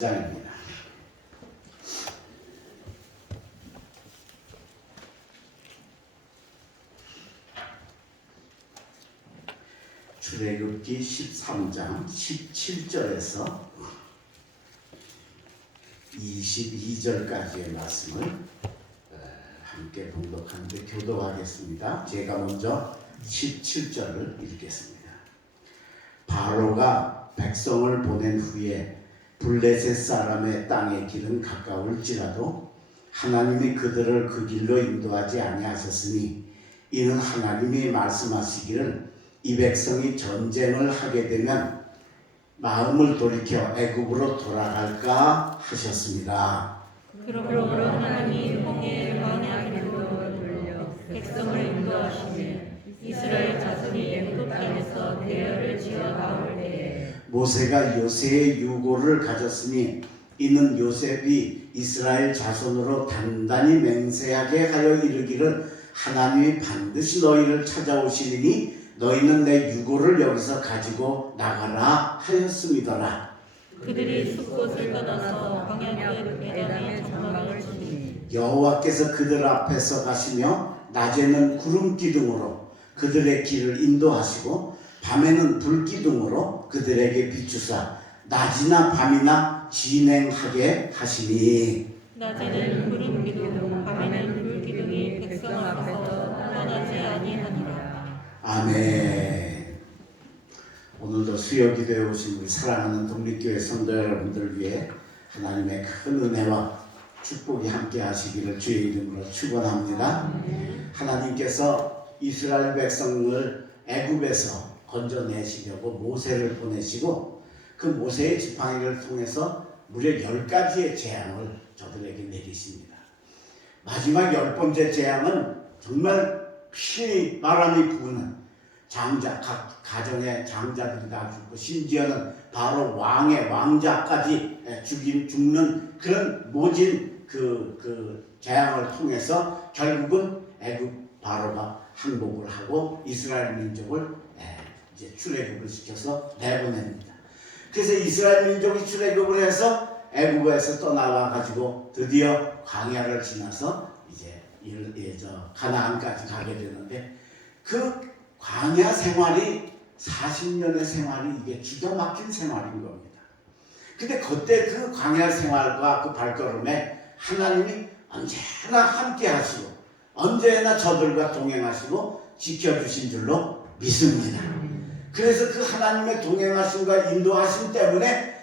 장입니다. 출애굽기 13장 17절에서 22절까지의 말씀을 함께 봉독하는데 교독하겠습니다. 제가 먼저 17절을 읽겠습니다. 바로가 백성을 보낸 후에 블레셋 사람의 땅의 길은 가까울지라도 하나님이 그들을 그 길로 인도하지 아니하셨으니 이는 하나님이 말씀하시기를 이 백성이 전쟁을 하게 되면 마음을 돌이켜 애굽으로 돌아갈까 하셨습니다. 그러므로 하나님이 홍해의 광야길로 돌려 백성을 인도하시며 이스라엘 자손이 애굽 땅에서 대열을 지어 나올 때에 모세가 요셉의 유고를 가졌으니 이는 요셉이 이스라엘 자손으로 단단히 맹세하게 하여 이르기를 하나님이 반드시 너희를 찾아오시리니 너희는 내 유고를 여기서 가지고 나가라 하였음이더라. 그들이 숲곳을 떠나서 광야 끝 에담의 장막을 치니 여호와께서 그들 앞에서 가시며 낮에는 구름 기둥으로 그들의 길을 인도하시고 밤에는 불 기둥으로 그들에게 비추사 낮이나 밤이나 진행하게 하시니 낮에는 구름 기둥 밤에는 불 기둥이 백성 앞에서 떠나지 아니하니라. 아멘. 오늘도 수요 기도에 오신 우리 사랑하는 독립교회 성도 여러분들을 위해 하나님의 큰 은혜와 축복이 함께 하시기를 주의 이름으로 축원합니다. 하나님께서 이스라엘 백성을 애굽에서 건져내시려고 모세를 보내시고 그 모세의 지팡이를 통해서 무려 10가지의 재앙을 저들에게 내리십니다. 마지막 10번째 재앙은 정말 피 바람이 부는 장자, 각 가정의 장자들이 다 죽고 심지어는 바로 왕의 왕자까지 죽는 그런 모진 그 재앙을 통해서 결국은 애굽 바로가 항복을 하고 이스라엘 민족을 이제 출애굽을 시켜서 내보냅니다. 그래서 이스라엘 민족이 출애굽을 해서 애굽에서 떠나와 가지고 드디어 광야를 지나서 이제 가나안까지 가게 되는데 그 광야 생활이 40년의 생활이 이게 기가 막힌 생활인 겁니다. 근데 그때 그 광야 생활과 그 발걸음에 하나님이 언제나 함께 하시고 언제나 저들과 동행하시고 지켜주신 줄로 믿습니다. 그래서 그 하나님의 동행하심과 인도하심 때문에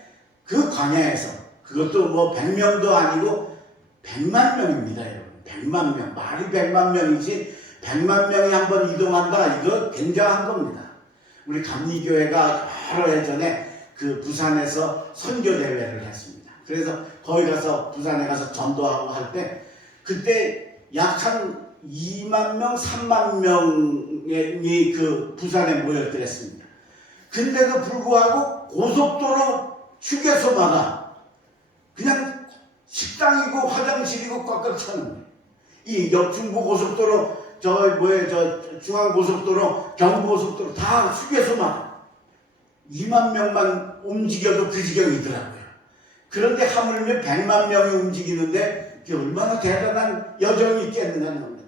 그 광야에서 그것도 뭐 100명도 아니고 100만 명입니다. 여러분. 100만 명. 말이 100만 명이지 100만 명이 한번 이동한다. 이거 굉장한 겁니다. 우리 감리교회가 여러 해 전에 그 부산에서 선교대회를 했습니다. 그래서 거기 가서 부산에 가서 전도하고 할 때 그때 약 한 2만 명, 3만 명이 그 부산에 모였더랬습니다. 근데도 불구하고 고속도로 휴게소마다 그냥 식당이고 화장실이고 꽉꽉 차는 거예요. 이 중부 고속도로, 중앙 고속도로, 경부 고속도로 다 휴게소마다 2만 명만 움직여도 그 지경이더라고요. 그런데 하물며 100만 명이 움직이는데 그게 얼마나 대단한 여정이 있겠느냐는 겁니다.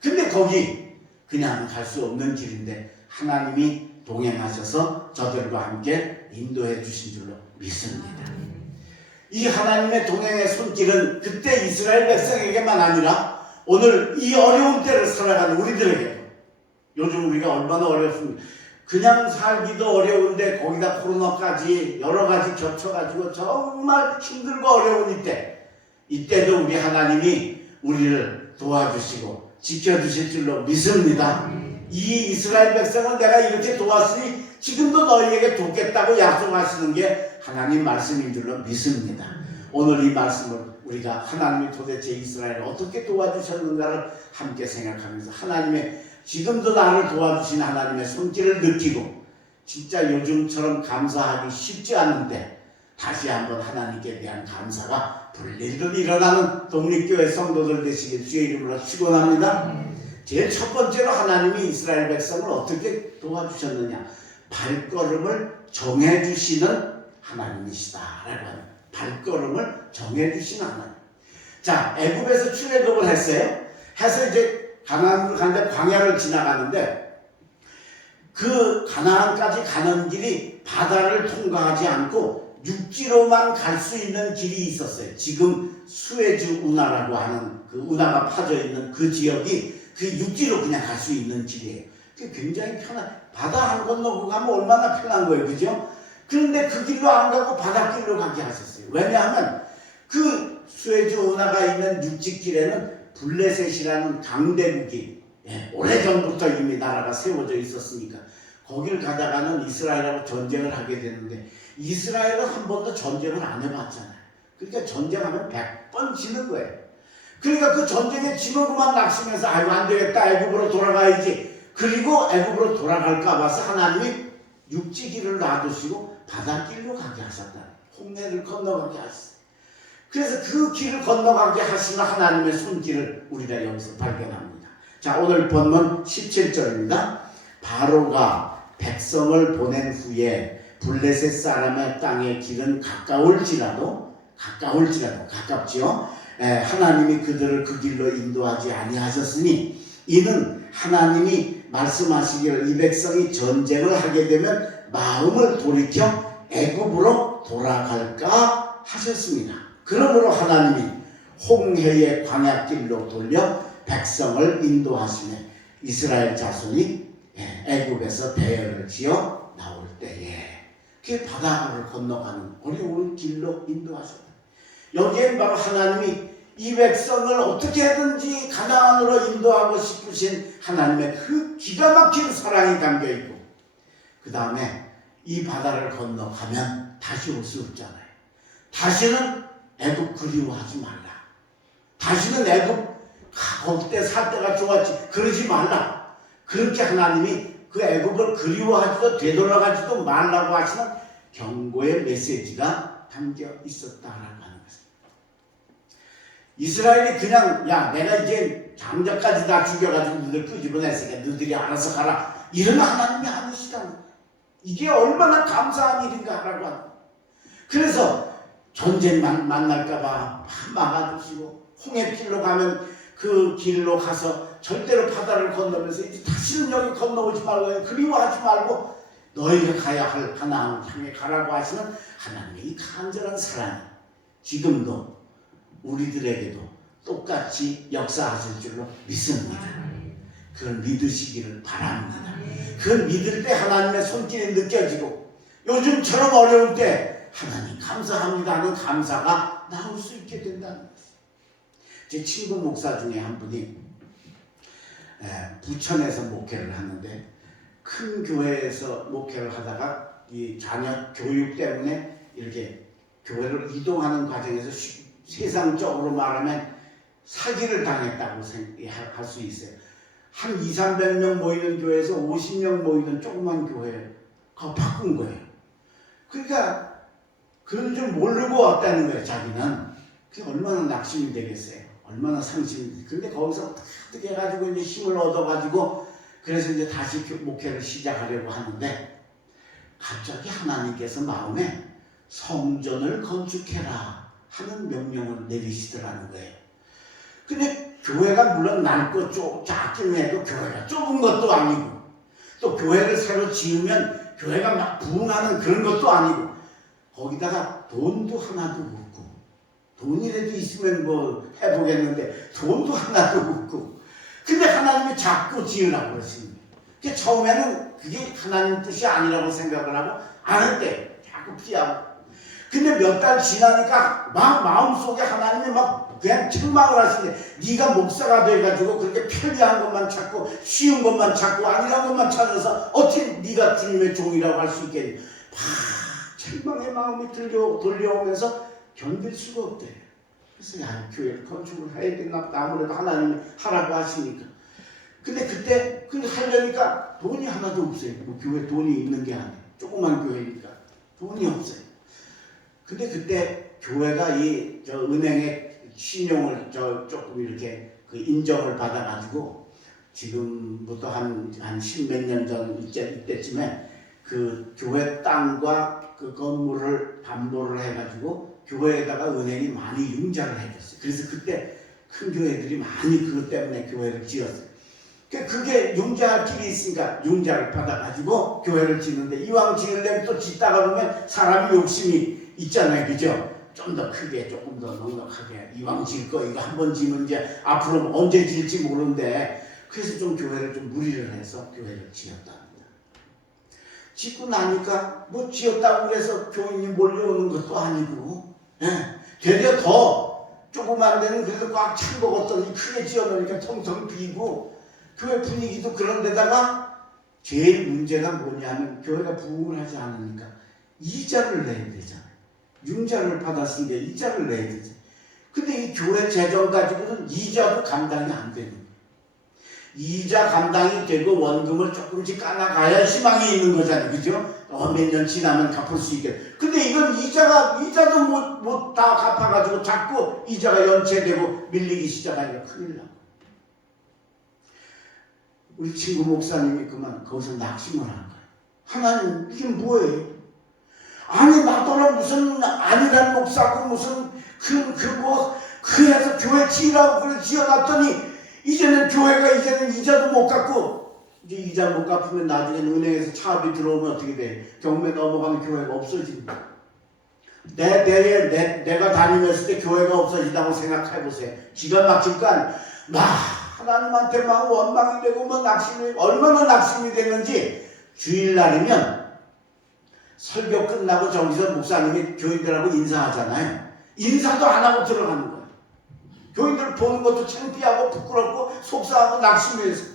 근데 거기 그냥 갈 수 없는 길인데 하나님이 동행하셔서 저들과 함께 인도해 주신 줄로 믿습니다. 이 하나님의 동행의 손길은 그때 이스라엘 백성에게만 아니라 오늘 이 어려운 때를 살아가는 우리들에게도 요즘 우리가 얼마나 어렵습니까? 그냥 살기도 어려운데 거기다 코로나까지 여러 가지 겹쳐가지고 정말 힘들고 어려운 이때도 우리 하나님이 우리를 도와주시고 지켜주실 줄로 믿습니다. 이 이스라엘 백성은 내가 이렇게 도왔으니 지금도 너희에게 돕겠다고 약속하시는 게 하나님 말씀인 줄로 믿습니다. 오늘 이 말씀을 우리가 하나님이 도대체 이스라엘을 어떻게 도와주셨는가를 함께 생각하면서 하나님의 지금도 나를 도와주신 하나님의 손길을 느끼고 진짜 요즘처럼 감사하기 쉽지 않은데 다시 한번 하나님께 대한 감사가 불릴듯 일어나는 독립교회 성도들 되시길 주의 이름으로 축원합니다. 제일 첫 번째로 하나님이 이스라엘 백성을 어떻게 도와주셨느냐, 발걸음을 정해주시는 하나님이시다라고 하는 발걸음을 정해주신 하나님. 자, 애굽에서 출애굽을 했어요. 해서 이제 가나안으로 가는데 광야를 지나가는데 그 가나안까지 가는 길이 바다를 통과하지 않고 육지로만 갈 수 있는 길이 있었어요. 지금 수에즈 운하라고 하는 그 운하가 파져 있는 그 지역이 그 육지로 그냥 갈 수 있는 길이에요. 그게 굉장히 바다 한 건너고 가면 얼마나 편한 거예요, 그죠? 그런데 그 길로 안 가고 바닷길로 가게 하셨어요. 왜냐하면 그 수에즈 운하가 있는 육지길에는 블레셋이라는 강대국이 오래전부터 이미 나라가 세워져 있었으니까 거길 가다가는 이스라엘하고 전쟁을 하게 되는데 이스라엘은 한 번도 전쟁을 안 해봤잖아요. 그러니까 전쟁하면 100번 지는 거예요. 그러니까 그 전쟁에 지면 그만 낙심해서 아이고 안 되겠다, 애굽으로 돌아가야지. 그리고 애굽으로 돌아갈까 봐서 하나님이 육지길을 놔두시고 바닷길로 가게 하셨다. 홍해를 건너가게 하셨어요. 그래서 그 길을 건너가게 하시는 하나님의 손길을 우리가 여기서 발견합니다. 자, 오늘 본문 17절입니다. 바로가 백성을 보낸 후에 블레셋 사람의 땅의 길은 가깝지요. 하나님이 그들을 그 길로 인도하지 아니하셨으니 이는 하나님이 말씀하시기를 이 백성이 전쟁을 하게 되면 마음을 돌이켜 애굽으로 돌아갈까 하셨습니다. 그러므로 하나님이 홍해의 광야길로 돌려 백성을 인도하시네 이스라엘 자손이 애굽에서 대열을 지어 나올 때에 그 바다를 건너가는 어려운 길로 인도하셨다. 여기엔 바로 하나님이 이 백성을 어떻게든지 가나안으로 인도하고 싶으신 하나님의 그 기가 막힌 사랑이 담겨있고 그 다음에 이 바다를 건너가면 다시 올 수 없잖아요. 다시는 애굽 그리워하지 말라. 다시는 애굽 그때 살 때가 좋았지 그러지 말라. 그렇게 하나님이 그 애굽을 그리워하지도 되돌아가지도 말라고 하시는 경고의 메시지가 담겨 있었다라고 하는 것입니다. 이스라엘이 그냥 야 내가 이제 장자까지 다 죽여가지고 너희들 끄집어냈으니까 너희들이 알아서 가라 이런 하나님이 아니시다는 거예요. 이게 얼마나 감사한 일인가 하라고 하는 거예요. 그래서 전쟁만 만날까봐 막아두시고 홍해길로 가면 그 길로 가서 절대로 바다를 건너면서 이제 다시는 여기 건너오지 말고 그리워하지 말고 너희가 가야 할 가나안을 향해 가라고 하시는 하나님의 이 간절한 사랑이 지금도 우리들에게도 똑같이 역사하실 줄로 믿습니다. 그걸 믿으시기를 바랍니다. 그걸 믿을 때 하나님의 손길이 느껴지고 요즘처럼 어려울 때 하나님 감사합니다 하는 감사가 나올 수 있게 된다는 것입니다. 제 친구 목사 중에 한 분이 부천에서 목회를 하는데 큰 교회에서 목회를 하다가 이 자녀 교육 때문에 이렇게 교회를 이동하는 과정에서 세상적으로 말하면 사기를 당했다고 할 수 있어요. 한 200~300명 모이는 교회에서 50명 모이는 조그만 교회가 바꾼 거예요. 그러니까 그런 줄 모르고 왔다는 거예요. 자기는. 그게 얼마나 낙심이 되겠어요. 얼마나 상심이 되겠어요. 근데 거기서 어떻게 해가지고 이제 힘을 얻어가지고 그래서 이제 다시 목회를 시작하려고 하는데 갑자기 하나님께서 마음에 성전을 건축해라 하는 명령을 내리시더라는 거예요. 근데 교회가 물론 넓고 작긴 해도 교회가 좁은 것도 아니고 또 교회를 새로 지으면 교회가 막 부흥하는 그런 것도 아니고 거기다가 돈도 하나도 없고 돈이라도 있으면 뭐 해보겠는데 돈도 하나도 없고 근데 하나님이 자꾸 지으라고 그러십니다. 처음에는 그게 하나님 뜻이 아니라고 생각을 하고 안 했대. 자꾸 피하고. 근데 몇 달 지나니까 막 마음속에 하나님이 막 그냥 책망을 하시네. 네가 목사가 돼가지고 그렇게 편리한 것만 찾고 쉬운 것만 찾고 아니란 것만 찾아서 어떻게 네가 주님의 종이라고 할 수 있겠니. 막 책망의 마음이 들려오면서 견딜 수가 없대. 그래서 야 교회를 건축을 해야겠나 보다. 아무래도 하나님이 하라고 하시니까. 근데 그때 하려니까 돈이 하나도 없어요. 뭐 교회 돈이 있는 게 아니에요. 조그만 교회니까 돈이 없어요. 근데 그때 교회가 은행에 신용을 조금 이렇게 인정을 받아가지고 지금부터 한 10몇 년 전 이때쯤에 그 교회 땅과 그 건물을 담보를 해가지고 교회에다가 은행이 많이 융자를 해줬어요. 그래서 그때 큰 교회들이 많이 그것 때문에 교회를 지었어요. 그게 융자할 길이 있으니까 융자를 받아가지고 교회를 짓는데, 이왕 지으려면 또 짓다가 보면 사람이 욕심이 있잖아요. 그죠? 좀 더 크게, 조금 더 넉넉하게, 이왕 지을 거 이거 한 번 지으면 이제 앞으로 언제 지을지 모르는데, 그래서 좀 교회를 좀 무리를 해서 교회를 지었답니다. 짓고 나니까 뭐 지었다고 그래서 교인이 몰려오는 것도 아니고, 되려 더 조그만 데는 그래도 꽉 찬 거 같더니 크게 지어놓으니까 텅텅 비고, 교회 분위기도 그런 데다가 제일 문제가 뭐냐면, 교회가 부흥을 하지 않으니까 이자를 내야 되잖아요. 융자를 받았으니까 이자를 내야 되죠. 근데 이 교회 재정 가지고는 이자도 감당이 안 되는 거예요. 이자 감당이 되고 원금을 조금씩 까나가야 희망이 있는 거잖아요. 그죠? 몇 년 지나면 갚을 수 있게. 근데 이건 이자도 못 다 갚아가지고 자꾸 이자가 연체되고 밀리기 시작하니까 큰일 나고. 우리 친구 목사님이 그만 거기서 낙심을 한 거예요. 하나님, 이게 뭐예요? 아니, 나더러 무슨 아니란 목사고 무슨 그래서 교회 지으라고 그래 지어놨더니 이제는 이자도 못 갚고, 이제 이자 못 갚으면 나중에는 은행에서 차압이 들어오면 어떻게 돼? 경매 넘어가면 교회가 없어진다. 내가 다니면서 때 교회가 없어진다고 생각해보세요. 기가 막힐 거 아니에요. 하나님한테 막 원망이 되고 뭐 얼마나 낙심이 되는지. 주일날이면 설교 끝나고 저기서 목사님이 교인들하고 인사하잖아요. 인사도 안 하고 들어가는 거예요. 교인들 보는 것도 창피하고 부끄럽고 속상하고 낙심해서.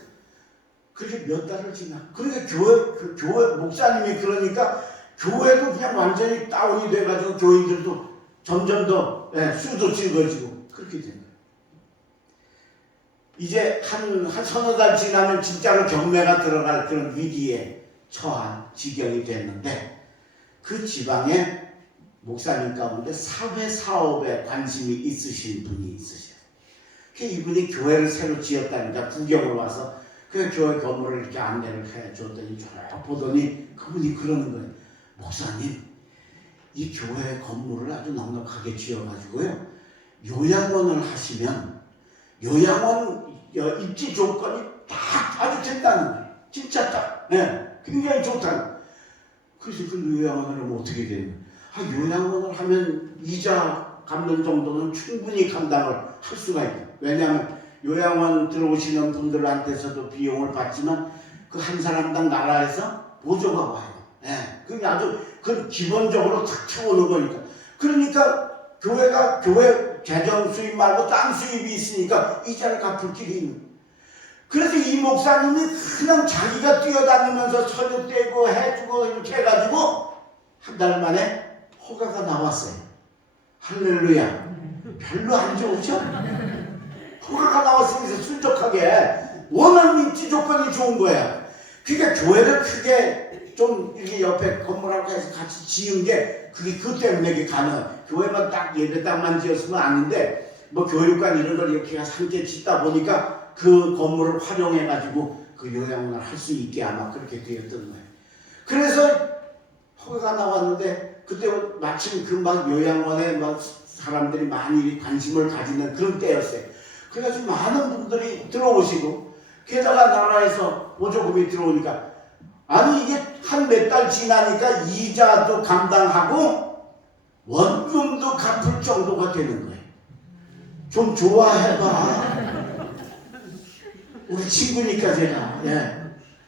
그렇게 몇 달을 지나. 그러니까 교회 목사님이 그러니까 교회도 그냥 완전히 다운이 돼가지고 교인들도 점점 더 수도 적어지고 그렇게 된 거예요. 이제 한 서너 달 지나면 진짜로 경매가 들어갈 그런 위기에 처한 지경이 됐는데, 그 지방에 목사님 가운데 사회 사업에 관심이 있으신 분이 있으셔요. 이분이 교회를 새로 지었다니까 구경을 와서 그 교회 건물을 이렇게 안내를 해줬더니 쭉 보더니 그분이 그러는 거예요. 목사님, 이 교회 건물을 아주 넉넉하게 지어가지고요, 요양원을 하시면 요양원 입지 조건이 딱 아주 된다는 거예요. 진짜 딱. 굉장히 좋다는 거예요. 그래서 그 요양원을 하면 어떻게 되는 거예요? 요양원을 하면 이자 갚는 정도는 충분히 감당을 할 수가 있다. 왜냐하면 요양원 들어오시는 분들한테서도 비용을 받지만 그 한 사람당 나라에서 보조가 와요. 그게 아주 그 기본적으로 탁 채우는 거니까. 그러니까 교회 재정 수입 말고 딴 수입이 있으니까 이자를 갚을 길이 있는 거예요. 그래서 이 목사님이 그냥 자기가 뛰어다니면서 서류 떼고 해주고 이렇게 해가지고 한 달 만에 허가가 나왔어요. 할렐루야. 별로 안 좋으죠? 허가가 나왔으면서 순적하게 워낙 입지 조건이 좋은 거야. 그러니까 교회를 크게 좀 이렇게 옆에 건물하고 해서 같이 지은 게 그게 그 때문에 이게 가능. 교회만 딱 예배 땅만 지었으면 아닌데 뭐 교육관 이런 걸 이렇게 함께 짓다 보니까 그 건물을 활용해가지고 그 요양원을 할 수 있게 아마 그렇게 되었던 거예요. 그래서 허가가 나왔는데 그때 마침 그 막 요양원에 막 사람들이 많이 관심을 가지는 그런 때였어요. 그래가지고 많은 분들이 들어오시고, 게다가 나라에서 보조금이 들어오니까, 아니 이게 한 몇 달 지나니까 이자도 감당하고 원금도 갚을 정도가 되는 거예요. 좀 좋아해봐. 우리 친구니까 제가,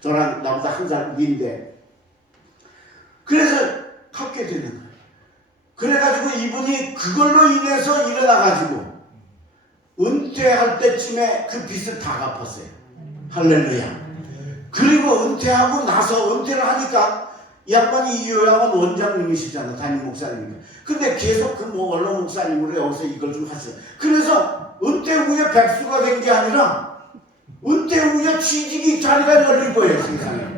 저랑 나보다 한 살 위인데, 그래서 갚게 되는 거예요. 그래가지고 이분이 그걸로 인해서 일어나가지고 은퇴할 때쯤에 그 빚을 다 갚았어요. 할렐루야. 그리고 은퇴하고 나서 은퇴를 하니까 이 양반이 이 요양원 원장님이시잖아. 담임 목사님이니까. 근데 계속 그 원로 목사님으로 여기서 이걸 좀 하세요. 그래서 은퇴 후에 백수가 된 게 아니라 은퇴 후에 취직이 자리가 열린 거예요. 세상에.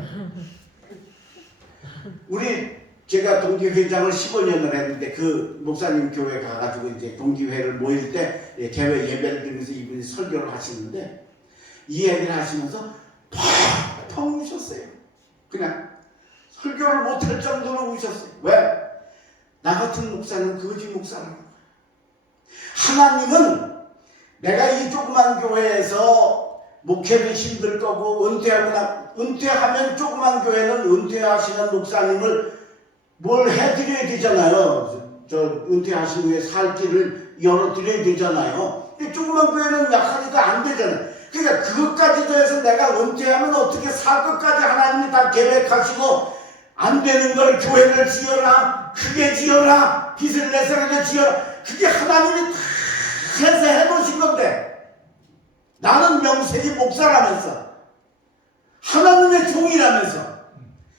제가 동기회장을 15년을 했는데 그 목사님 교회 가가지고 이제 동기회를 모일 때 개회 예배를 드리면서 이분이 설교를 하시는데 이 얘기를 하시면서 펑 우셨어요. 그냥 설교를 못할 정도로 우셨어요. 왜? 나 같은 목사는 거지 목사라고. 하나님은 내가 이 조그만 교회에서 목회도 힘들 거고 은퇴하면 조그만 교회는 은퇴하시는 목사님을 뭘 해드려야 되잖아요. 저 은퇴하신 후에 살 길을 열어드려야 되잖아요. 조그만 교회는 약하니까 안 되잖아요. 그러니까 그것까지도 해서 내가 은퇴하면 어떻게 살 것까지 하나님이 다 계획하시고 안 되는 걸 교회를 지어라, 크게 지어라, 빚을 내서라도 지어라. 그게 하나님이 다 해서 해놓으신 건데 나는 명색이 목사라면서 하나님의 종이라면서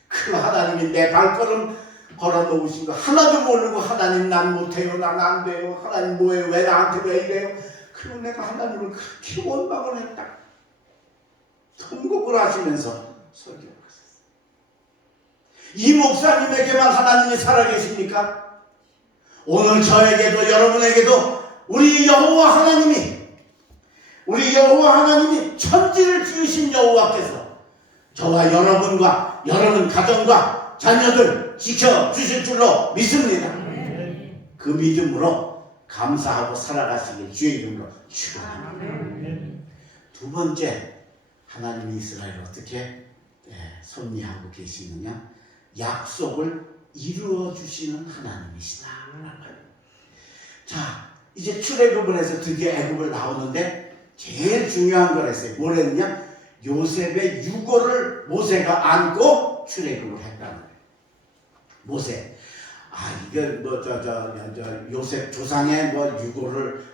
그 하나님이 내 발걸음 걸어놓으신 거 하나도 모르고 하나님 난 못해요, 난 안 돼요, 하나님 뭐예요, 왜 나한테 왜 이래요. 그리고 내가 하나님을 그렇게 원망을 했다. 통곡을 하시면서 설교를 하셨어요. 이 목사님에게만 하나님이 살아계십니까? 오늘 저에게도 여러분에게도 우리 여호와 하나님이 천지를 지으신 여호와께서 저와 여러분과 여러분 가정과 자녀들 지켜주실 줄로 믿습니다. 그 믿음으로 감사하고 살아가시길 주의 이름으로 축원합니다. 두 번째, 하나님이 이스라엘을 어떻게 섭리하고 계시느냐? 약속을 이루어 주시는 하나님이시다. 자, 이제 출애굽을 해서 드디어 애굽을 나오는데 제일 중요한 걸 했어요. 뭘 했냐? 요셉의 유고를 모세가 안고 출애굽을 했다는 거예요. 모세. 이게 요셉 조상의 유고를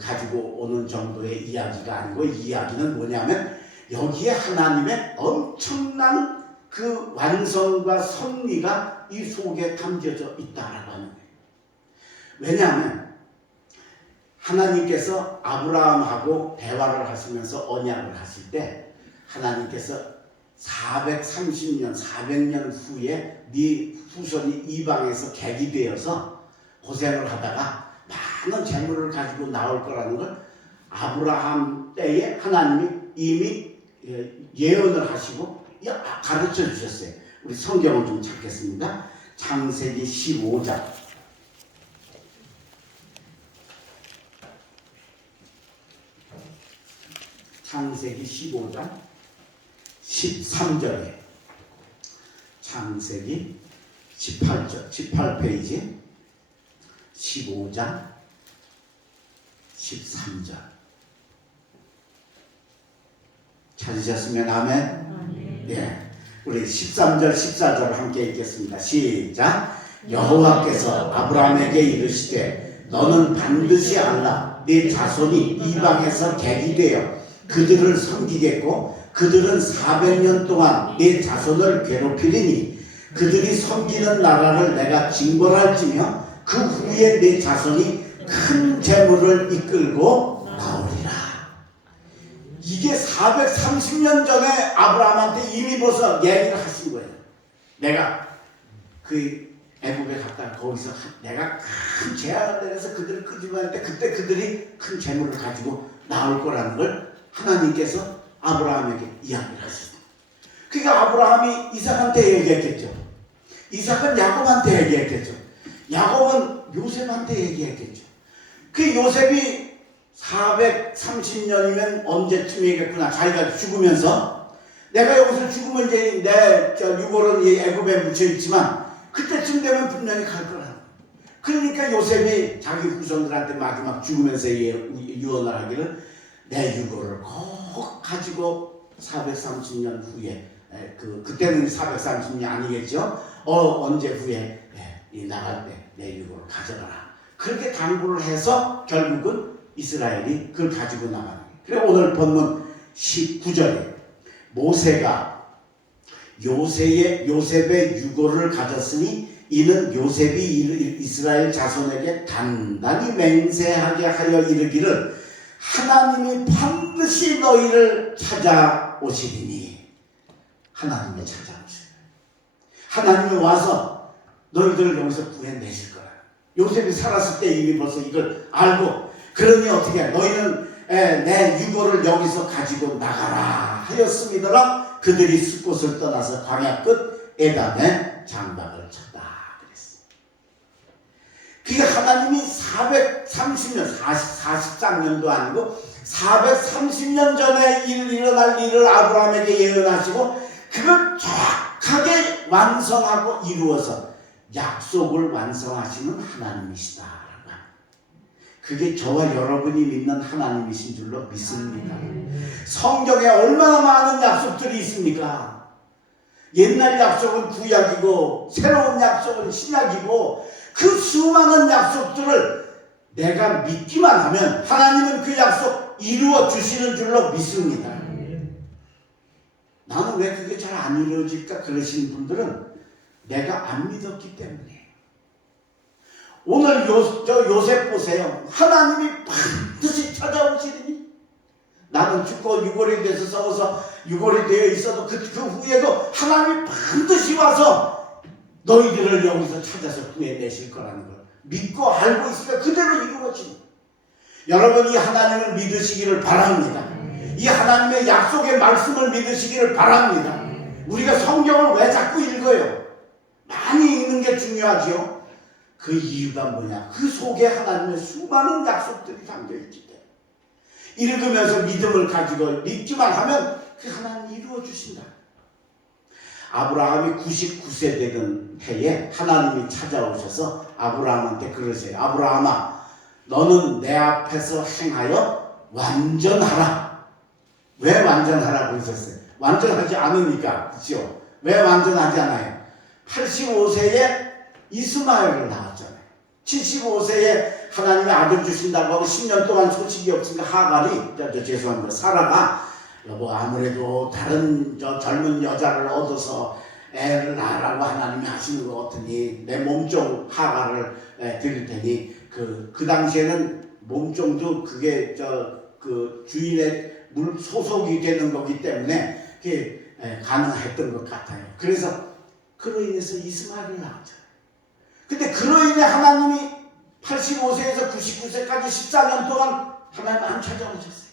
가지고 오는 정도의 이야기가 아니고, 이 이야기는 뭐냐면 여기에 하나님의 엄청난 그 완성과 섭리가 이 속에 담겨져 있다라고 하는 거예요. 왜냐하면 하나님께서 아브라함하고 대화를 하시면서 언약을 하실 때 하나님께서 430년, 400년 후에 네 후손이 이방에서 객이 되어서 고생을 하다가 많은 재물을 가지고 나올 거라는 걸 아브라함 때에 하나님이 이미 예언을 하시고 가르쳐 주셨어요. 우리 성경을 좀 찾겠습니다. 창세기 15장. 창세기 15장 13절에 창세기 18페이지 15장 13절 찾으셨으면 아멘. 네, 우리 13절 14절을 함께 읽겠습니다. 시작. 여호와께서 아브라함에게 이르시되 너는 반드시 알라. 네 자손이 이방에서 객이 되어 그들을 섬기겠고 그들은 400년 동안 네 자손을 괴롭히리니 그들이 섬기는 나라를 내가 징벌할지며 그 후에 네 자손이 큰 재물을 이끌고 나오리라. 이게 430년 전에 아브라함한테 이미 벌써 얘기를 하신 거예요. 내가 그 애굽에 갔다가 거기서 내가 큰 재앙을 내려서 그들을 끄집어낼 때 그때 그들이 큰 재물을 가지고 나올 거라는 걸 하나님께서 아브라함에게 이야기를 하셨어요. 그러니까 아브라함이 이삭한테 얘기했겠죠. 이삭은 야곱한테 얘기했겠죠. 야곱은 요셉한테 얘기했겠죠. 그 요셉이 430년이면 언제쯤이겠구나. 자기가 죽으면서 내가 여기서 죽으면 이제 내 유골은 이 애굽에 묻혀있지만 그때쯤 되면 분명히 갈 거라. 그러니까 요셉이 자기 후손들한테 마지막 죽으면서 유언을 하기를 내 유골을 꼭 가지고 430년 후에 그때는 430년이 아니겠죠. 언제 후에 나갈 때 내 유골을 가져가라. 그렇게 당부를 해서 결국은 이스라엘이 그걸 가지고 나가는 거예요. 그래서 오늘 본문 19절에 모세가 요셉의 유고를 가졌으니 이는 요셉이 이스라엘 자손에게 단단히 맹세하게 하여 이르기를 하나님이 반드시 너희를 찾아오시리니. 하나님이 찾아오시리. 하나님이 와서 너희들을 여기서 구해내실 거라. 요셉이 살았을 때 이미 벌써 이걸 알고, 그러니 어떻게 해? 너희는 내 유고를 여기서 가지고 나가라 하였음이더라. 그들이 숫곳을 떠나서 광야 끝 에담에 장막을 쳤다 그랬어. 그게 하나님이 430년, 43년도 아니고 430년 전에 일어날 일을 아브라함에게 예언하시고 그걸 정확하게 완성하고 이루어서 약속을 완성하시는 하나님이시다. 그게 저와 여러분이 믿는 하나님이신 줄로 믿습니다. 성경에 얼마나 많은 약속들이 있습니까? 옛날 약속은 구약이고 새로운 약속은 신약이고 그 수많은 약속들을 내가 믿기만 하면 하나님은 그 약속 이루어 주시는 줄로 믿습니다. 나는 왜 그게 잘 안 이루어질까 그러신 분들은 내가 안 믿었기 때문에. 오늘 요셉 보세요. 하나님이 반드시 찾아오시더니 나는 죽고 유골이 돼서 썩어서 유골이 되어 있어도 그 후에도 하나님이 반드시 와서 너희들을 여기서 찾아서 구해내실 거라는 걸 믿고 알고 있으니까 그대로 이루어진. 여러분이 하나님을 믿으시기를 바랍니다. 이 하나님의 약속의 말씀을 믿으시기를 바랍니다. 우리가 성경을 왜 자꾸 읽어요? 많이 읽는 게 중요하죠. 그 이유가 뭐냐? 그 속에 하나님의 수많은 약속들이 담겨있기 때문에 읽으면서 믿음을 가지고 믿기만 하면 그 하나님이 이루어 주신다. 아브라함이 99세 되던 해에 하나님이 찾아오셔서 아브라함한테 그러세요. 아브라함아, 너는 내 앞에서 행하여 완전하라. 왜 완전하라고 그러셨어요? 완전하지 않으니까. 그렇죠? 왜 완전하지 않아요? 85세에 이스마엘을 낳았잖아요. 75세에 하나님이 아들 주신다고 하고 10년 동안 소식이 없으니까 하갈이, 죄송합니다, 사라가 여보 아무래도 다른 젊은 여자를 얻어서 애를 낳으라고 하나님이 하시는 것 같으니 내 몸종 하갈을 드릴 테니 그 당시에는 몸종도 그게 그 주인의 물 소속이 되는 거기 때문에 그게 가능했던 것 같아요. 그래서 그로 인해서 이스마엘을 낳았죠. 근데 그로 인해 하나님이 85세에서 99세까지 14년 동안 하나님 안 찾아오셨어요.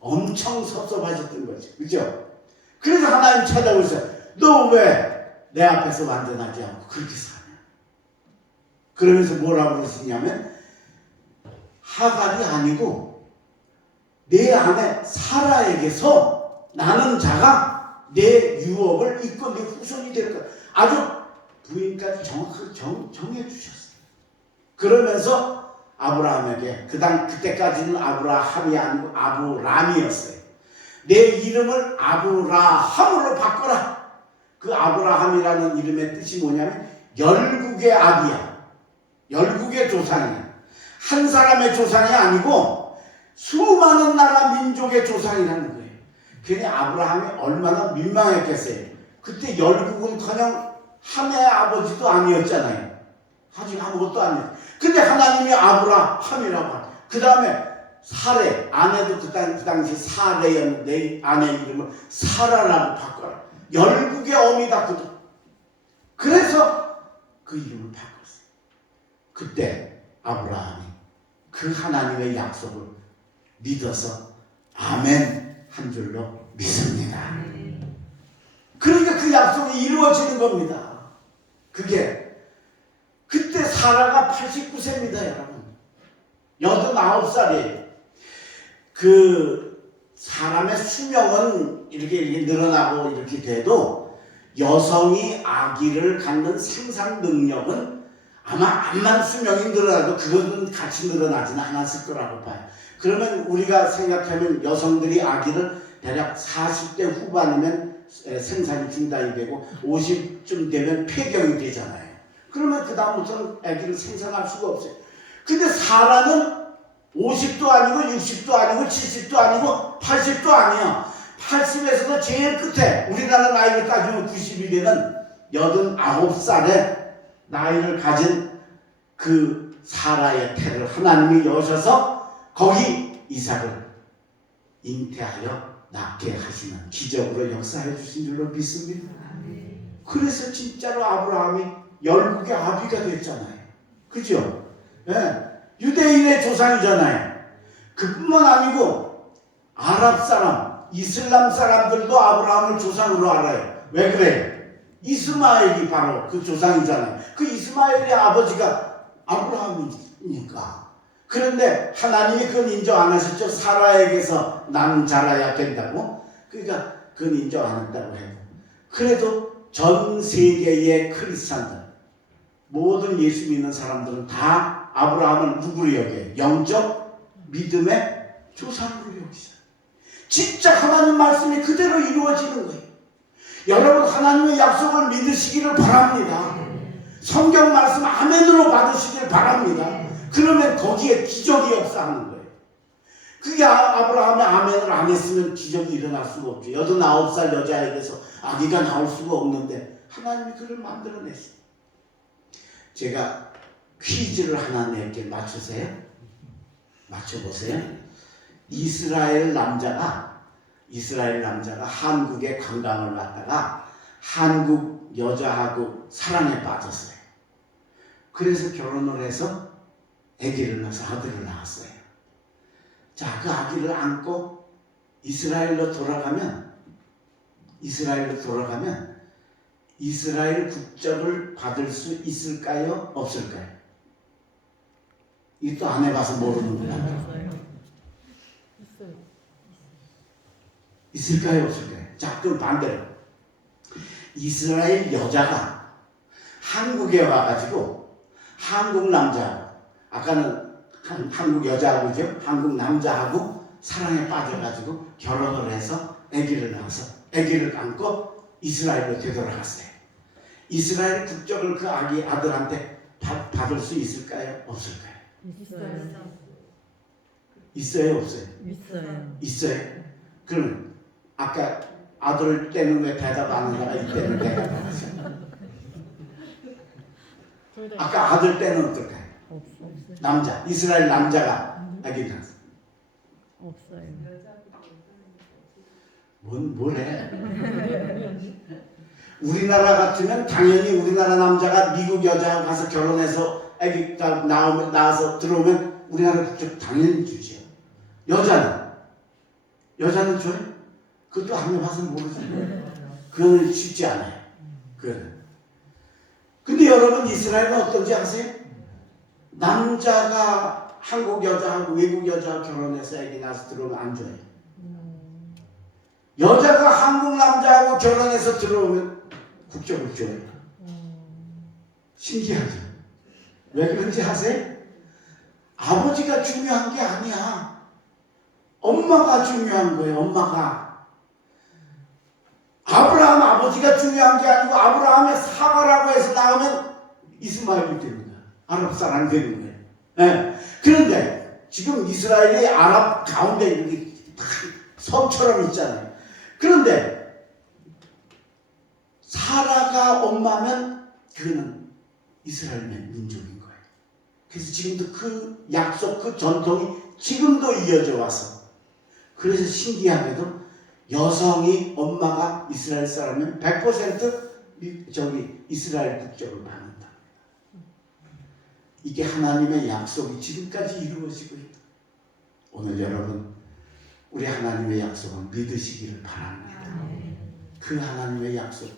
엄청 섭섭하셨던 거죠. 그죠? 그래서 하나님 찾아오셨어요. 너 왜 내 앞에서 완전하지 않고 그렇게 사냐? 그러면서 뭐라고 그러시냐면 하갈이 아니고 내 아내 사라에게서 나는 자가 내 유업을 이끌 네 후손이 될 거야. 아주 부인까지 정확하게 정해 주셨어요. 그러면서 아브라함에게 그때까지는 아브라함이 아니고 아브람이었어요. 내 이름을 아브라함으로 바꿔라. 그 아브라함이라는 이름의 뜻이 뭐냐면 열국의 아비야. 열국의 조상이야. 한 사람의 조상이 아니고 수많은 나라 민족의 조상이라는 거예요. 괜히 아브라함이 얼마나 민망했겠어요. 그때 열국은커녕 한의 아버지도 아니었잖아요. 아직 아무것도 아니에요. 근데 하나님이 아브라함이라고 하죠. 그 다음에 사레, 아내도 그 당시 사레였는데 아내 이름을 사라라고 바꿔라. 열국의 어미다 그도. 그래서 그 이름을 바꿨어요. 그때 아브라함이 그 하나님의 약속을 믿어서 아멘 한 줄로 믿습니다. 그러니까 그 약속이 이루어지는 겁니다. 그게 그때 사라가 89세입니다, 여러분. 89살이에요. 그 사람의 수명은 이렇게 늘어나고 이렇게 돼도 여성이 아기를 갖는 생산 능력은 아마 암만 수명이 늘어나도 그것은 같이 늘어나지는 않았을 거라고 봐요. 그러면 우리가 생각하면 여성들이 아기를 대략 40대 후반이면 생산이 중단이 되고 50쯤 되면 폐경이 되잖아요. 그러면 그 다음부터는 아기를 생산할 수가 없어요. 근데 사라는 50도 아니고 60도 아니고 70도 아니고 80도 아니야. 80에서도 제일 끝에 우리나라 나이를 따지면 90이 되는 89살의 나이를 가진 그 사라의 태를 하나님이 여셔서 거기 이삭을 잉태하여 낳게 하시는 기적으로 역사해 주신 줄로 믿습니다. 그래서 진짜로 아브라함이 열국의 아비가 됐잖아요. 그죠? 네. 유대인의 조상이잖아요. 그뿐만 아니고 아랍 사람, 이슬람 사람들도 아브라함을 조상으로 알아요. 왜 그래요? 이스마엘이 바로 그 조상이잖아요. 그 이스마엘의 아버지가 아브라함이니까. 그런데 하나님이 그건 인정 안 하셨죠. 사라에게서 남 자라야 된다고. 그러니까 그건 인정 안 했다고 해요. 그래도 전 세계의 크리스찬들, 모든 예수 믿는 사람들은 다 아브라함을 누구로 여겨요? 영적 믿음의 조상으로 여기죠. 진짜 하나님 말씀이 그대로 이루어지는 거예요. 여러분, 하나님의 약속을 믿으시기를 바랍니다. 성경 말씀 아멘으로 받으시길 바랍니다. 그러면 거기에 기적이 역사하는 거예요. 그게 아브라함이 아멘을 안 했으면 기적이 일어날 수가 없죠. 89살 여자에게서 아기가 나올 수가 없는데 하나님이 그를 만들어냈어요. 제가 퀴즈를 하나 낼게. 맞추세요? 맞춰보세요. 이스라엘 남자가 한국에 관광을 왔다가 한국 여자하고 사랑에 빠졌어요. 그래서 결혼을 해서 아기를 낳아서 아들을 낳았어요. 자, 그 아기를 안고 이스라엘로 돌아가면 이스라엘 국적을 받을 수 있을까요? 없을까요? 이것도 안 해봐서 모르는 거야. 있을까요? 없을까요? 자, 그럼 반대로 이스라엘 여자가 한국에 와가지고 한국 남자, 아까는 한국 여자하고죠, 한국 남자하고 사랑에 빠져가지고 결혼을 해서 아기를 낳아서 아기를 안고 이스라엘로 되돌아갔어요. 이스라엘 국적을 그 아들한테 받을 수 있을까요? 없을까요? 있어요? 없어요? 있어요. 그러면 아까 아들 때는 왜 대답 안 하다가 이때는 대답 안 하세요? 아까 아들 때는 어떨까요? 남자, 이스라엘 남자가 아기 낳았어요. 없어요. 뭐래? 우리나라 같으면 당연히 우리나라 남자가 미국 여자하고 가서 결혼해서 아기가 나와서 들어오면 우리나라 국적 당연히 주죠. 여자는 줘요? 그것도 안 해봐서 모르죠. 그건 쉽지 않아요. 근데 여러분, 이스라엘은 어떤지 아세요? 남자가 한국 여자하고 외국 여자하고 결혼해서 아기 낳아서 들어오면 안 줘요. 여자가 한국 남자하고 결혼해서 들어오면 국적을 줘요. 신기하죠? 왜 그런지 아세요? 아버지가 중요한 게 아니야. 엄마가 중요한 거예요. 엄마가. 아브라함 아버지가 중요한 게 아니고 아브라함의 사과라고 해서 나오면 이스마엘이 되는 거야. 아랍 사람이 되는 거예요. 네. 그런데 지금 이스라엘이 아랍 가운데 이렇게 섬처럼 있잖아요. 그런데 사라가 엄마면 그는 이스라엘의 민족인 거예요. 그래서 지금도 그 약속, 그 전통이 지금도 이어져 와서, 그래서 신기하게도 여성이 엄마가 이스라엘 사람이면 100% 이스라엘 국적을 받는다. 이게 하나님의 약속이 지금까지 이루어지고 있다. 오늘 여러분, 우리 하나님의 약속은 믿으시기를 바랍니다. 그 하나님의 약속,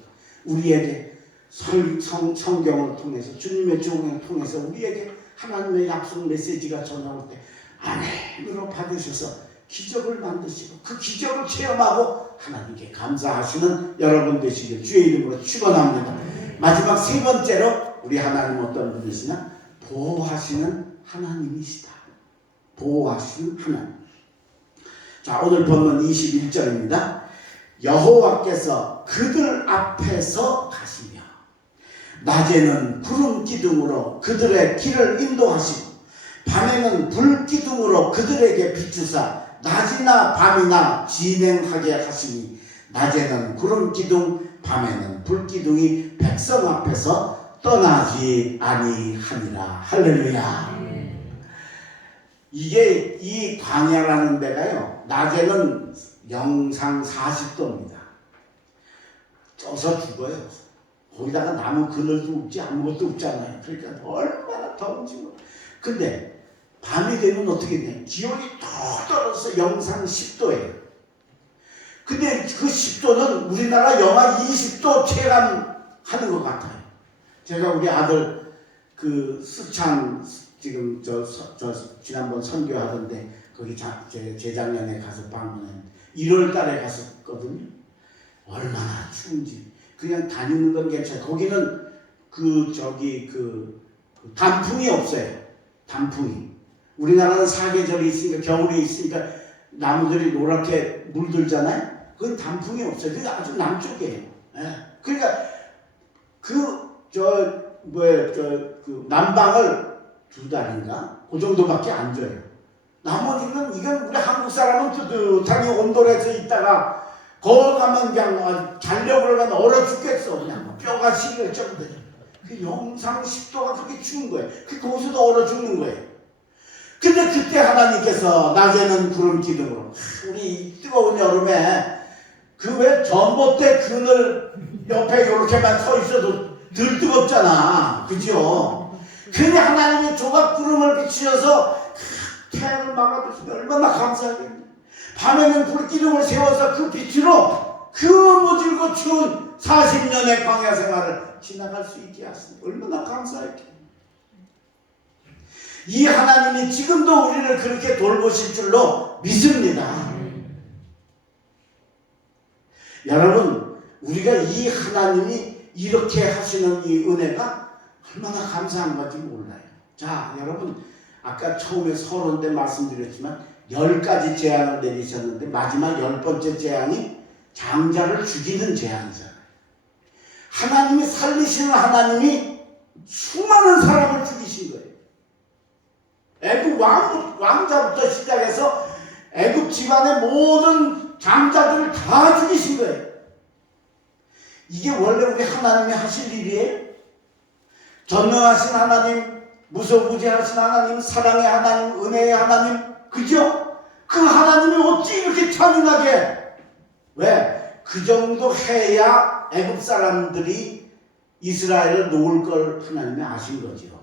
우리에게 성경을 통해서, 주님의 종을 통해서 우리에게 하나님의 약속 메시지가 전해올 때 아멘으로 받으셔서 기적을 만드시고 그 기적을 체험하고 하나님께 감사하시는 여러분 되시길 주의 이름으로 축원합니다. 마지막 세 번째로 우리 하나님 어떤 분이시냐? 보호하시는 하나님이시다. 보호하시는 하나님. 자, 오늘 본문 21절입니다. 여호와께서 그들 앞에서 가시며 낮에는 구름 기둥으로 그들의 길을 인도하시고 밤에는 불 기둥으로 그들에게 비추사 낮이나 밤이나 진행하게 하시니 낮에는 구름 기둥 밤에는 불 기둥이 백성 앞에서 떠나지 아니하니라. 할렐루야. 이게 이 광야라는 데가요, 낮에는 영상 40도입니다. 쪄서 죽어요. 거기다가 나무 그늘도 없지 아무것도 없잖아요. 그러니까 얼마나 더운지. 근데 밤이 되면 어떻게 돼? 기온이 더 떨어져서 영상 10도예요. 근데 그 10도는 우리나라 영하 20도 체감하는 것 같아요. 제가 우리 아들 그 수찬 지금 저 지난번 선교하던데 거기 재작년에 가서 방문한 1월 달에 갔었거든요. 얼마나 추운지 그냥 다니는 건 괜찮아요. 거기는 그 단풍이 없어요. 단풍이. 우리나라는 사계절이 있으니까 겨울이 있으니까 나무들이 노랗게 물들잖아요. 그건 단풍이 없어요. 그게 아주 남쪽이에요. 예. 그러니까 그 난방을 2달인가 그 정도밖에 안 줘요. 나머지는 이건 우리 한국 사람은 뜨뜻하게 온돌에서 있다가 거기 가면 그냥 자려고 그러면 얼어 죽겠어. 그냥 뼈가 시릴 정도예요. 그 영상 10도가 그렇게 추운 거예요. 그 거기서도 얼어 죽는 거예요. 근데 그때 하나님께서 낮에는 구름 기둥으로 우리 뜨거운 여름에 그 왜 전봇대 그늘 옆에 이렇게만 서 있어도 덜 뜨겁잖아. 그죠? 근데 하나님이 조각 구름을 비추셔서 태양을 막아주시면 얼마나 감사하겠네. 밤에는 불기둥을 세워서 그 빛으로 그 무질고 추운 40년의 광야 생활을 지나갈 수 있게 하시니 얼마나 감사했겠네. 이 하나님이 지금도 우리를 그렇게 돌보실 줄로 믿습니다. 여러분, 우리가 이 하나님이 이렇게 하시는 이 은혜가 얼마나 감사한 건지 몰라요. 자, 여러분, 아까 처음에 서론 때 말씀드렸지만 10가지 재앙을 내리셨는데 마지막 10번째 재앙이 장자를 죽이는 재앙이잖아요. 하나님이 살리시는 하나님이 수많은 사람을 죽이신 거예요. 애굽 왕자부터 시작해서 애굽 집안의 모든 장자들을 다 죽이신 거예요. 이게 원래 우리 하나님이 하실 일이에요? 전능하신 하나님, 무소부지하신 하나님, 사랑의 하나님, 은혜의 하나님, 그죠? 그 하나님이 어찌 이렇게 잔인하게, 왜? 그 정도 해야 애굽 사람들이 이스라엘을 놓을 걸 하나님이 아신 거죠.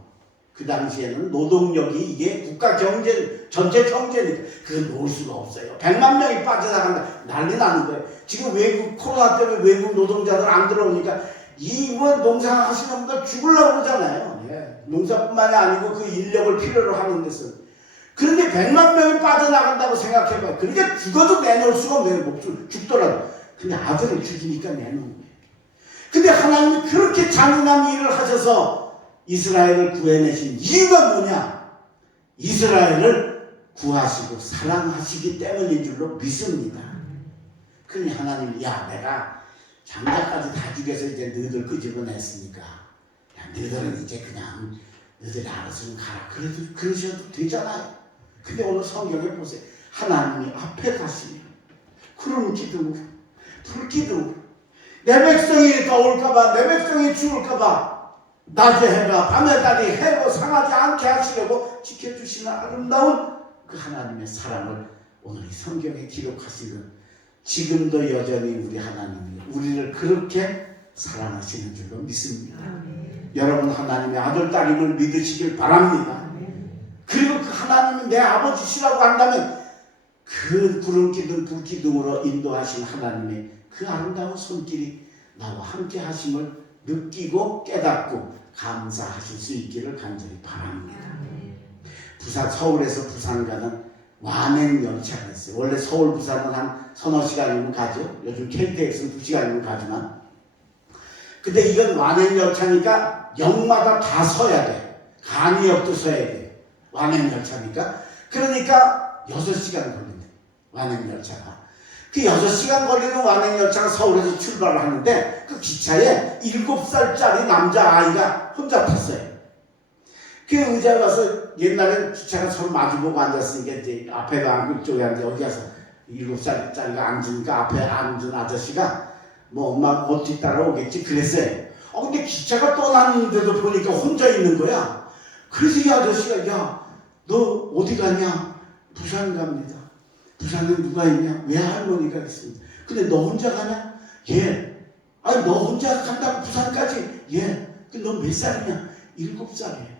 그 당시에는 노동력이 이게 국가 경제, 전체 경제니까 그걸 놓을 수가 없어요. 100만 명이 빠져나간다. 난리 나는 거예요. 지금 외국, 코로나 때문에 외국 노동자들 안 들어오니까 이거 농사 하시는 분들 죽으려고 그러잖아요. 예. 농사뿐만이 아니고 그 인력을 필요로 하는 데서. 그런데 100만 명이 빠져나간다고 생각해봐요. 그러니까 죽어도 내놓을 수가 없네요. 목숨 죽더라도. 근데 아들을 죽이니까 내놓은 거예요. 근데 하나님이 그렇게 잔인한 일을 하셔서 이스라엘을 구해내신 이유가 뭐냐? 이스라엘을 구하시고 사랑하시기 때문인 줄로 믿습니다. 그러니 하나님이 야 내가 장자까지 다 죽여서 이제 너희들 끄집어냈으니까 야 너희들은 이제 그냥 너희들이 알아서 좀 가라. 그래도 그러셔도 되잖아요. 근데 오늘 성경에 보세요. 하나님이 앞에 가시면 구름 기둥으로 불 기둥으로 내 백성이 더울까봐 내 백성이 죽을까봐 낮에 해가 밤에 달이 해고 상하지 않게 하시려고 지켜주시는 아름다운 그 하나님의 사랑을 오늘 이 성경에 기록하시는 지금도 여전히 우리 하나님이 우리를 그렇게 사랑하시는 줄로 믿습니다. 여러분 하나님의 아들 딸임을 믿으시길 바랍니다. 그리고 그 하나님이 내 아버지시라고 한다면 그 구름 기둥 불 기둥으로 인도하신 하나님의 그 아름다운 손길이 나와 함께 하심을 느끼고 깨닫고 감사하실 수 있기를 간절히 바랍니다. 서울에서 부산 가는 완행 열차가 있어요. 원래 서울 부산은 한 서너 시간이면 가죠. 요즘 KTX는 2시간이면 가지만. 근데 이건 완행 열차니까 역마다 다 서야 돼. 간이역도 서야 돼. 완행 열차니까. 그러니까 6시간 걸린대. 완행 열차가. 그 6시간 걸리는 완행열차가 서울에서 출발을 하는데 그 기차에 7살짜리 남자아이가 혼자 탔어요. 그 의자에 가서 옛날에 기차가 서로 마주보고 앉았으니까 이제 앞에가 앉고 이쪽에 앉아 어디 가서 7살짜리가 앉으니까 앞에 앉은 아저씨가 뭐 엄마 곧 뒤따라오겠지 그랬어요. 근데 기차가 떠났는데도 보니까 혼자 있는 거야. 그래서 이 아저씨가 야 너 어디 가냐? 부산 갑니다. 부산에 누가 있냐? 외할머니가 있습니다. 근데 너 혼자 가냐? 예. 아니 너 혼자 간다고 부산까지? 예. 근데 너 몇 살이냐? 7살이에요.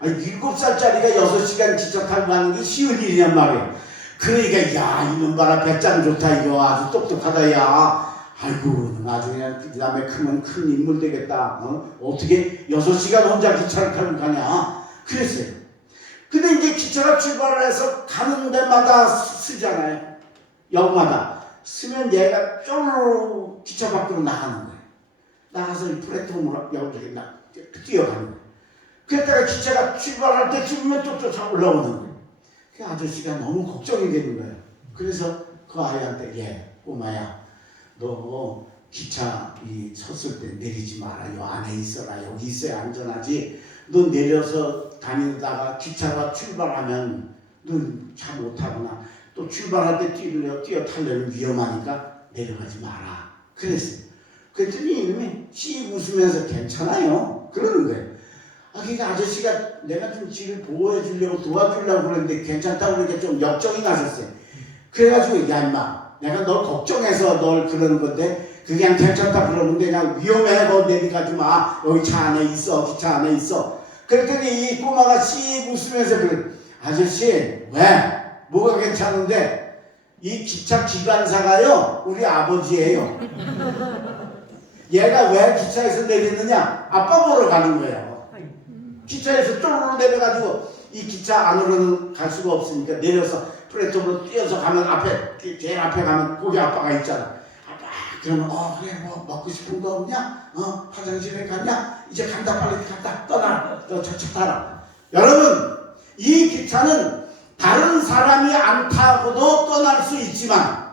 아니 7살짜리가 6시간 기차 타고 가는 게 쉬운 일이냔 말이에요. 그러니까 야 이놈 봐라 배짱 좋다 이거 아주 똑똑하다 야 아이고 나중에 그 다음에 크면 큰 인물 되겠다. 어떻게 6시간 혼자 기차를 타고 가냐 그랬어요. 근데 이제 기차가 출발을 해서 가는 데마다 쓰잖아요. 역마다 쓰면 얘가 쪼르르 기차 밖으로 나가는 거예요. 나가서 이 플랫폼으로 여기 뛰어가는 거예요. 그랬다가 기차가 출발할 때쯤이면 또 쫓아 올라오는 거예요. 그 아저씨가 너무 걱정이 되는 거예요. 그래서 그 아이한테 꼬마야 너 기차 섰을 때 내리지 마라. 요 안에 있어라. 여기 있어야 안전하지. 너 내려서 다니다가 기차가 출발하면 너 차 못하거나 또 출발할 때 뛰어 타려면 위험하니까 내려가지 마라. 그랬어요. 그랬더니 이놈이 씩 웃으면서 괜찮아요. 그러는 거예요. 그러니까 아저씨가 내가 좀 지를 보호해 주려고 도와주려고 그랬는데 괜찮다고 그러니까 좀 역정이 나셨어요. 그래가지고 야 임마 내가 널 걱정해서 널 그러는 건데 그냥 괜찮다 그러는데 그냥 위험해 너 내려가지 마. 여기 차 안에 있어. 기차 안에 있어. 그랬더니 이 꼬마가 씩 웃으면서 그래. 아저씨 왜? 뭐가 괜찮은데? 이 기차 기관사가요 우리 아버지예요. 얘가 왜 기차에서 내리느냐? 아빠 보러 가는 거예요. 기차에서 쪼르르 내려가지고 이 기차 안으로는 갈 수가 없으니까 내려서 플랫폼으로 뛰어서 가면 앞에 제일 앞에 가면 거기 아빠가 있잖아. 아빠 그러면 그래 뭐 먹고 싶은 거 없냐? 화장실에 갔냐? 이제 간다 빨리 간다 떠나 너 저 차 타라. 여러분 이 기차는 다른 사람이 안 타고도 떠날 수 있지만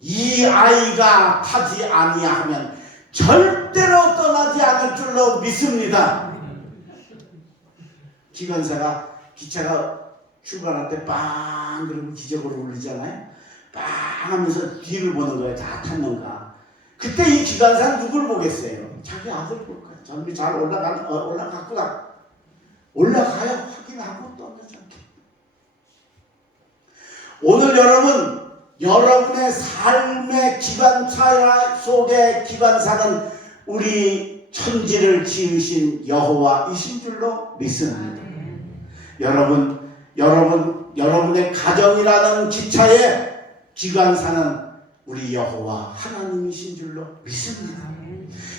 이 아이가 타지 아니하면 절대로 떠나지 않을 줄로 믿습니다. 기관사가 기차가 출발할 때 빵 그러고 기적으로 울리잖아요. 빵 하면서 뒤를 보는 거예요. 다 탔는가. 그때 이 기관사는 누굴 보겠어요? 자기 아들 볼 거예요. 전비 잘 올라갔구나. 올라가야 확인하고 떠나지 않게. 오늘 여러분의 삶의 기관차 속의 기관사는 우리 천지를 지으신 여호와이신 줄로 믿습니다. 여러분의 가정이라는 기차의 기관사는 우리 여호와 하나님이신 줄로 믿습니다.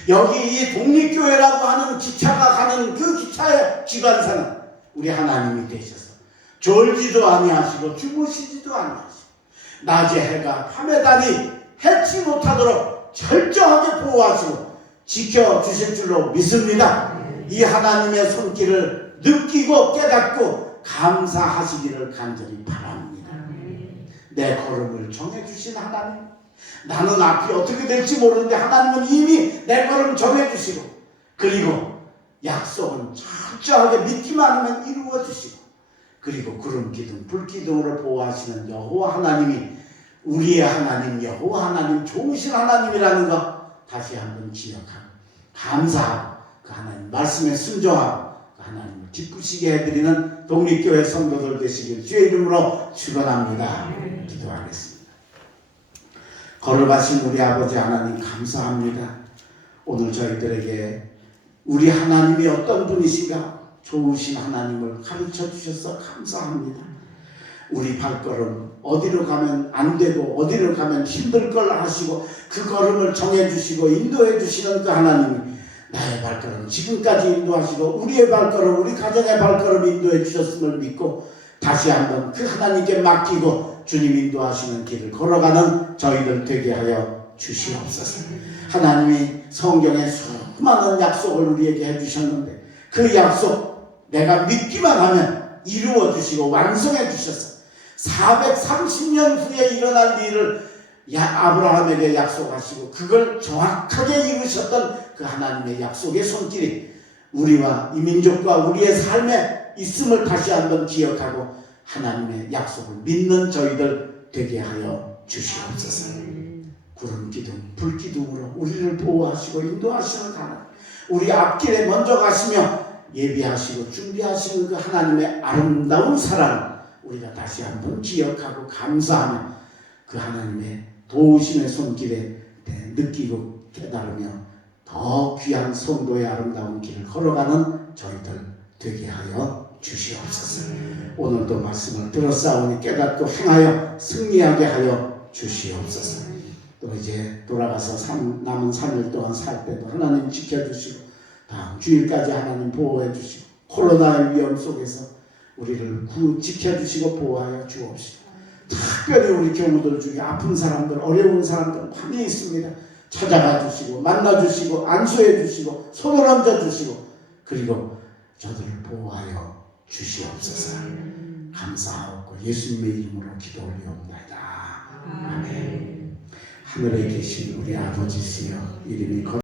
여기 이 독립교회라고 하는 기차가 가는 그 기차의 기관사는 우리 하나님이 되셔서 졸지도 아니하시고 주무시지도 아니하시고 낮에 해가 밤에 달이 해치 못하도록 철저하게 보호하시고 지켜주실 줄로 믿습니다. 이 하나님의 손길을 느끼고 깨닫고 감사하시기를 간절히 바랍니다. 내 걸음을 정해주신 하나님, 나는 앞이 어떻게 될지 모르는데 하나님은 이미 내 걸음 정해주시고 그리고 약속은 철저하게 믿기만 하면 이루어주시고 그리고 구름 기둥, 불 기둥으로 보호하시는 여호와 하나님이 우리의 하나님, 여호와 하나님, 좋으신 하나님이라는 것 다시 한번 기억하고 감사하고 그 하나님 말씀에 순종하고 그 하나님을 기쁘시게 해드리는 독립교회 성도들 되시길 주의 이름으로 축원합니다. 기도하겠습니다. 걸어가신 우리 아버지 하나님 감사합니다. 오늘 저희들에게 우리 하나님이 어떤 분이신가 좋으신 하나님을 가르쳐 주셔서 감사합니다. 우리 발걸음 어디로 가면 안 되고 어디로 가면 힘들 걸 아시고 그 걸음을 정해 주시고 인도해 주시는 그 하나님이 나의 발걸음 지금까지 인도하시고 우리의 발걸음 우리 가정의 발걸음 인도해 주셨음을 믿고 다시 한번 그 하나님께 맡기고 주님 인도하시는 길을 걸어가는 저희들 되게 하여 주시옵소서. 하나님이 성경에 수많은 약속을 우리에게 해주셨는데 그 약속 내가 믿기만 하면 이루어 주시고 완성해 주셔서 430년 후에 일어날 일을 아브라함에게 약속하시고 그걸 정확하게 이루셨던 그 하나님의 약속의 손길이 우리와 이 민족과 우리의 삶에 있음을 다시 한번 기억하고 하나님의 약속을 믿는 저희들 되게 하여 주시옵소서. 구름 기둥, 불 기둥으로 우리를 보호하시고 인도하시는 하나님, 우리 앞길에 먼저 가시며 예비하시고 준비하시는 그 하나님의 아름다운 사랑 우리가 다시 한번 기억하고 감사하며 그 하나님의 도우심의 손길에 느끼고 깨달으며 더 귀한 성도의 아름다운 길을 걸어가는 저희들 되게 하여 주시옵소서. 오늘도 말씀을 들었사오니 깨닫고 행하여 승리하게 하여 주시옵소서. 또 이제 돌아가서 남은 3일 동안 살 때도 하나님 지켜주시고 다음 주일까지 하나님 보호해 주시고 코로나의 위험 속에서 우리를 지켜주시고 보호하여 주옵시고 특별히 우리 교우들 중에 아픈 사람들 어려운 사람들 많이 있습니다. 찾아가 주시고 만나 주시고 안수해 주시고 손을 얹어 주시고 그리고 저들을 보호하여 주시옵소서. 감사하고 예수님의 이름으로 기도 올리옵나이다. 아멘. 하늘에 계신 우리 아버지시여 이름이